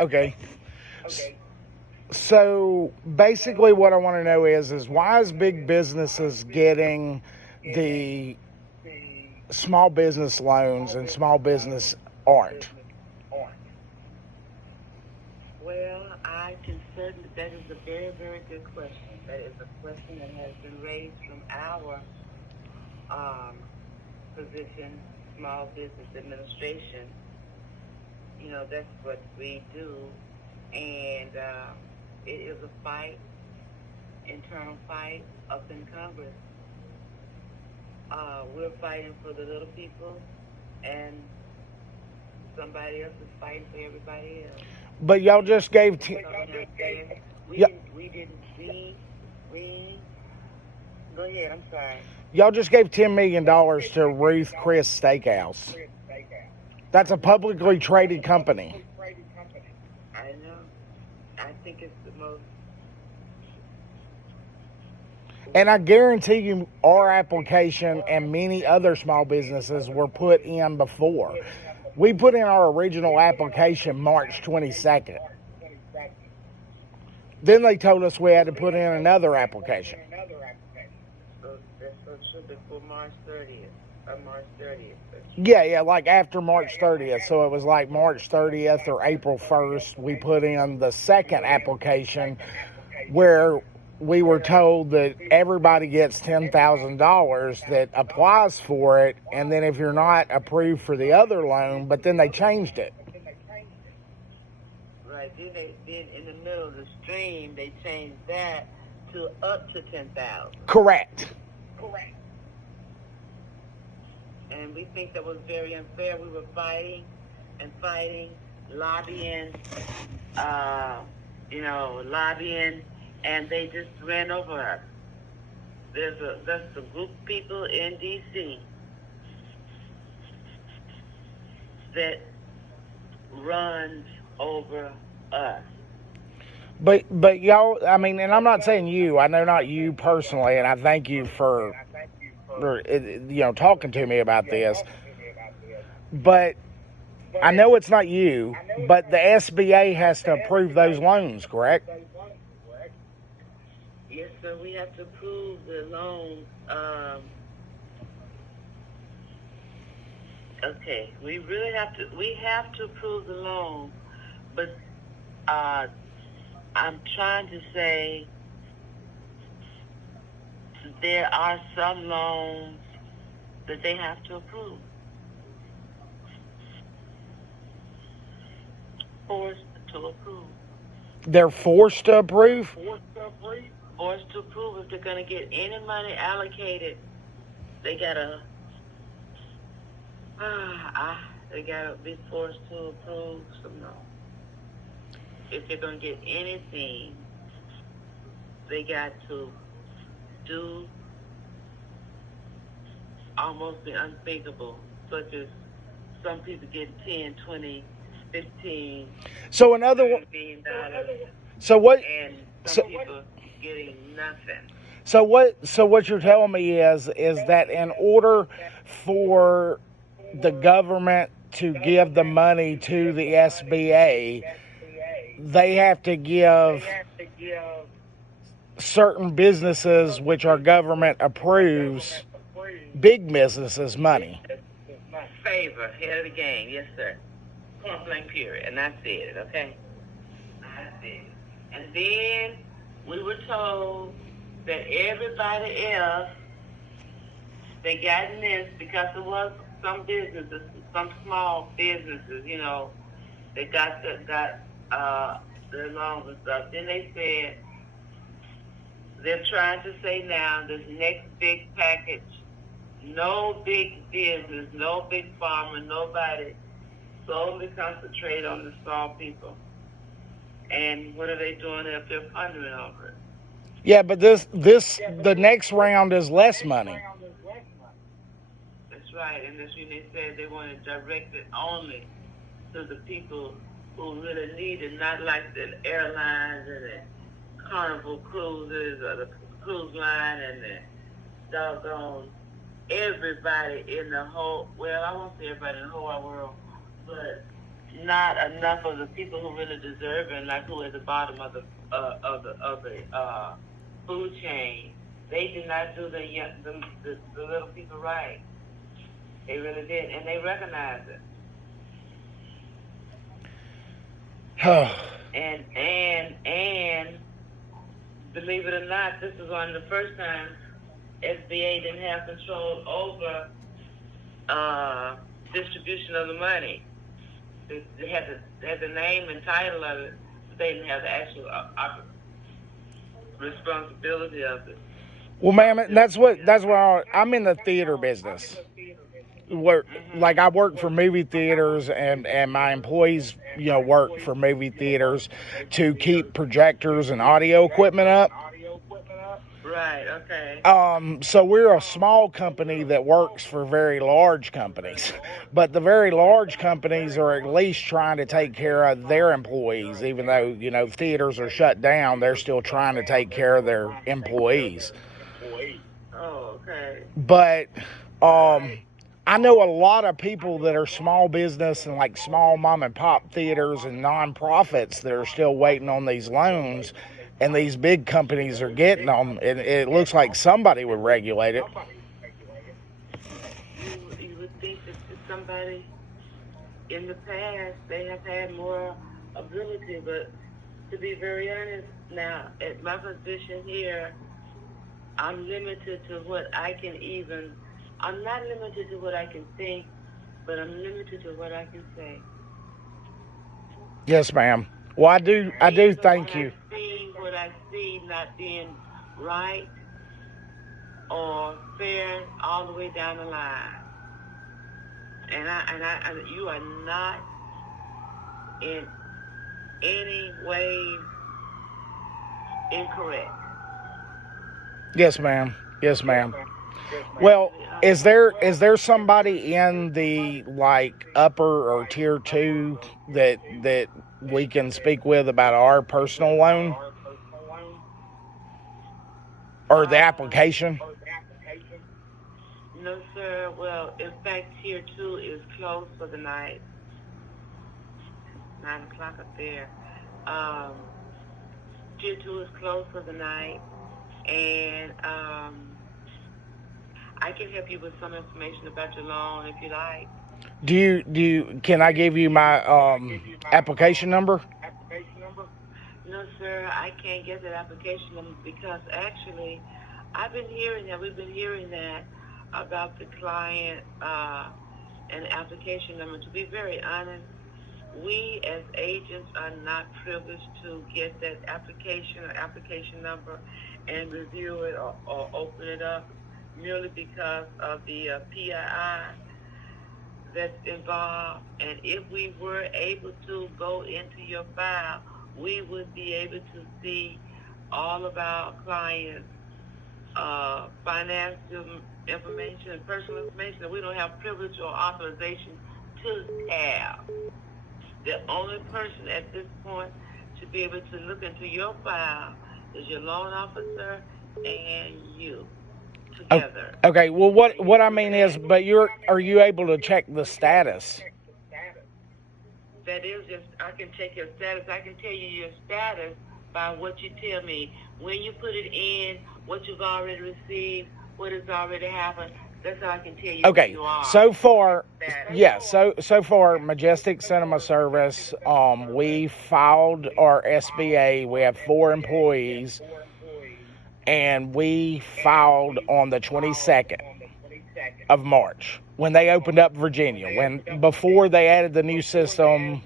Okay. So basically what I want to know is why is big businesses getting the small business loans and small business aren't? Well, I can certainly, that is a very, very good question. That is a question that has been raised from our position, Small Business Administration. That's what we do. And it is a fight, internal fight up in Congress. We're fighting for the little people, and somebody else is fighting for everybody else. But y'all just gave... Go ahead, I'm sorry. Y'all just gave $10 million to Ruth Chris Steakhouse. That's a publicly traded company. I know. I think it's the most... And I guarantee you our application and many other small businesses were put in before. We put in our original application March 22nd. Then they told us we had to put in another application. So it should be for March 30th. March 30th. Yeah, like after March 30th. So it was like March 30th or April 1st. We put in the second application where we were told that everybody gets $10,000 that applies for it, and then if you're not approved for the other loan, but then they changed it. Right. Then in the middle of the stream, they changed that to up to $10,000. Correct. And we think that was very unfair. We were fighting, lobbying, lobbying, and they just ran over us. There's a group of people in D.C. that runs over us. But y'all, I mean, and I'm not saying you. I know not you personally, and I thank you for talking to me about this. But I know it's not you, but the SBA has to approve those loans, correct? Yes, sir. We have to approve the loans. Okay, we have to approve the loan, but I'm trying to say there are some loans that they have to approve. Forced to approve. They're forced to approve? Forced to approve. If they're going to get any money allocated, they gotta be forced to approve some loans. If they're going to get anything, they got to do almost the unthinkable, such as some people get 10, 20, 15, so another $1 million. So what? And some people getting nothing. So what you're telling me is that in order for the government to give the money to the SBA, they have to give certain businesses, which our government approves, big businesses money. Favor, head of the game, yes sir. Point blank period, and I said it, okay? I said it. And then we were told that everybody else, they got in this because there was some businesses, some small businesses, they got their loans and stuff. Then they said they're trying to say now this next big package, no big business, no big farmer, nobody, solely concentrate on the small people. And what are they doing if they're pondering over it? Yeah, but the next round is less money. That's right, and that's when they said they want to direct it only to the people who really need it, not like the airlines and the Carnival cruises or the cruise line and the doggone everybody in the whole, well, I won't say everybody in the whole wide world, but not enough of the people who really deserve it, like who at the bottom of the food chain. They did not do the little people right. They really did, and they recognize it. and believe it or not, this is one of the first times SBA didn't have control over distribution of the money. They had the name and title of it, but they didn't have the actual responsibility of it. Well, ma'am, that's what I'm in the theater business. Where, like, I work for movie theaters, and my employees, work for movie theaters to keep projectors and audio equipment up. Right, okay. So we're a small company that works for very large companies, but the very large companies are at least trying to take care of their employees, even though, theaters are shut down, they're still trying to take care of their employees. Oh, okay. But, I know a lot of people that are small business and like small mom and pop theaters and nonprofits that are still waiting on these loans, and these big companies are getting them, and it looks like somebody would regulate it. You would think that somebody in the past, they have had more ability, but to be very honest, now at my position here, I'm limited to what I can I'm not limited to what I can think, but I'm limited to what I can say. Yes, ma'am. Well, I do thank you. What I see not being right or fair all the way down the line. And you are not in any way incorrect. Yes, ma'am. Yes, ma'am. Well, is there somebody in the upper or tier 2 that we can speak with about our personal loan or the application? No, sir. Well, in fact, tier 2 is closed for the night. 9 o'clock up there. Tier 2 is closed for the night, and I can help you with some information about your loan if you like. Can I give you my application number? No, sir, I can't get that application number because actually we've been hearing that about the client and application number. To be very honest, we as agents are not privileged to get that application or application number and review it or open it up, merely because of the PII that's involved. And if we were able to go into your file, we would be able to see all of our clients' financial information and personal information that we don't have privilege or authorization to have. The only person at this point to be able to look into your file is your loan officer and you together. Okay. Well, what I mean is, but are you able to check the status? That is just, I can check your status. I can tell you your status by what you tell me. When you put it in, what you've already received, what has already happened. That's how I can tell you who you are. So far, so far, Majestic Cinema Service, we filed our SBA. We have 4 employees, and we filed on the 22nd of March when they opened up Virginia, before they added the new system.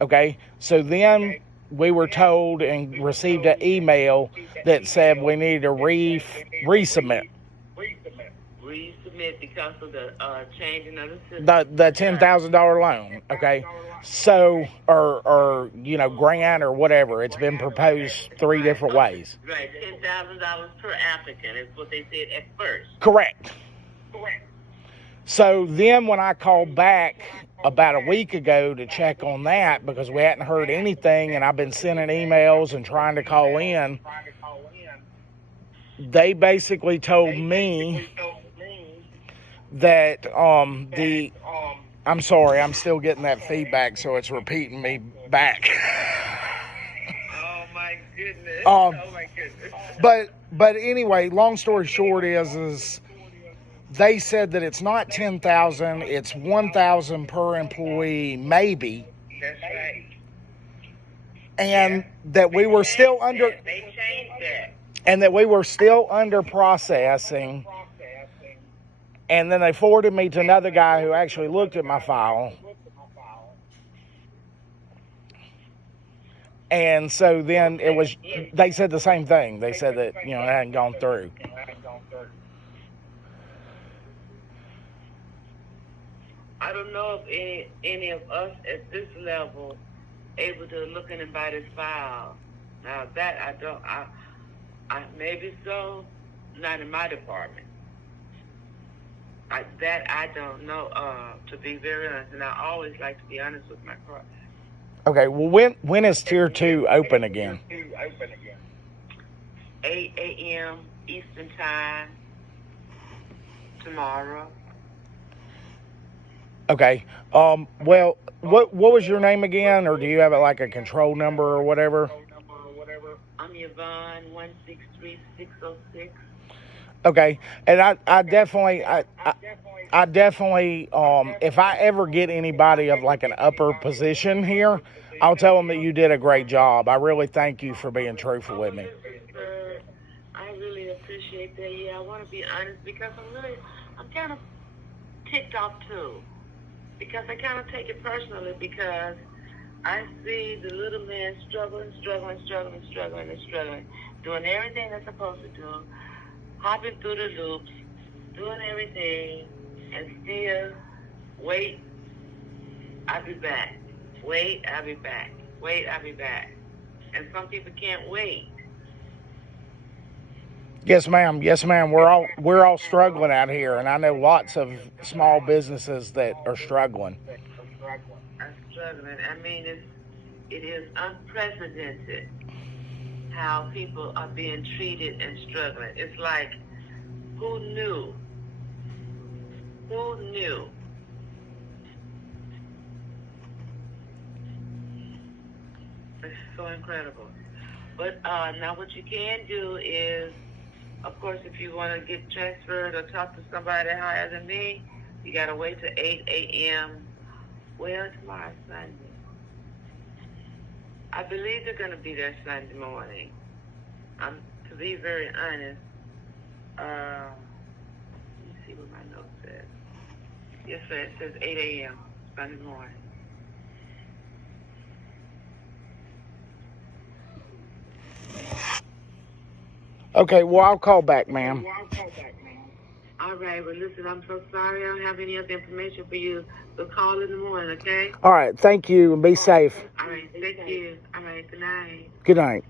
Okay, so then we were told and received an email that said we needed to resubmit. Resubmit because of the changing of the system. The $10,000 loan, okay? So, or grant or whatever. It's been proposed 3 different ways. Right, $10,000 per applicant is what they said at first. Correct. So then when I called back about a week ago to check on that, because we hadn't heard anything, and I've been sending emails and trying to call in, they basically told me that I'm sorry, I'm still getting that feedback, so it's repeating me back. Oh my goodness. Oh my goodness. But anyway, long story short is they said that it's not 10,000, it's 1,000 per employee, maybe. That's right. And that we were still under. They changed that. And that we were still under processing. And then they forwarded me to another guy who actually looked at my file. And so then they said the same thing. They said that, it hadn't gone through. I don't know if any of us at this level able to look in anybody's file. Now that I don't, I maybe so, not in my department. I don't know, to be very honest, and I always like to be honest with my clients. Okay, well, when is Tier 2 open again? 8 a.m. Eastern Time tomorrow. Okay. Well, what was your name again, or do you have like a control number or whatever? I'm Yvonne 163606. Okay, and I definitely, if I ever get anybody of like an upper position here, I'll tell them that you did a great job. I really thank you for being truthful with me. I really appreciate that. Yeah, I want to be honest because I'm kind of ticked off too, because I kind of take it personally because I see the little man struggling, doing everything they're supposed to do, hopping through the loops, doing everything, and still, wait, I'll be back. Wait, I'll be back. Wait, I'll be back. And some people can't wait. Yes, ma'am. Yes, ma'am. We're all struggling out here, and I know lots of small businesses that are struggling. I'm struggling. I mean, it is unprecedented how people are being treated and struggling. It's like, who knew? Who knew? It's so incredible. But now what you can do is, of course, if you want to get transferred or talk to somebody higher than me, you got to wait till 8 a.m. Well, tomorrow's Sunday. I believe they're going to be there Sunday morning. To be very honest, let me see what my note says. Yes, sir, it says 8 a.m. Sunday morning. Okay, well, I'll call back, ma'am. All right, well, listen, I'm so sorry I don't have any other information for you. So call in the morning, okay? All right, thank you, and be safe. All right, thank you. All right, good night. Good night.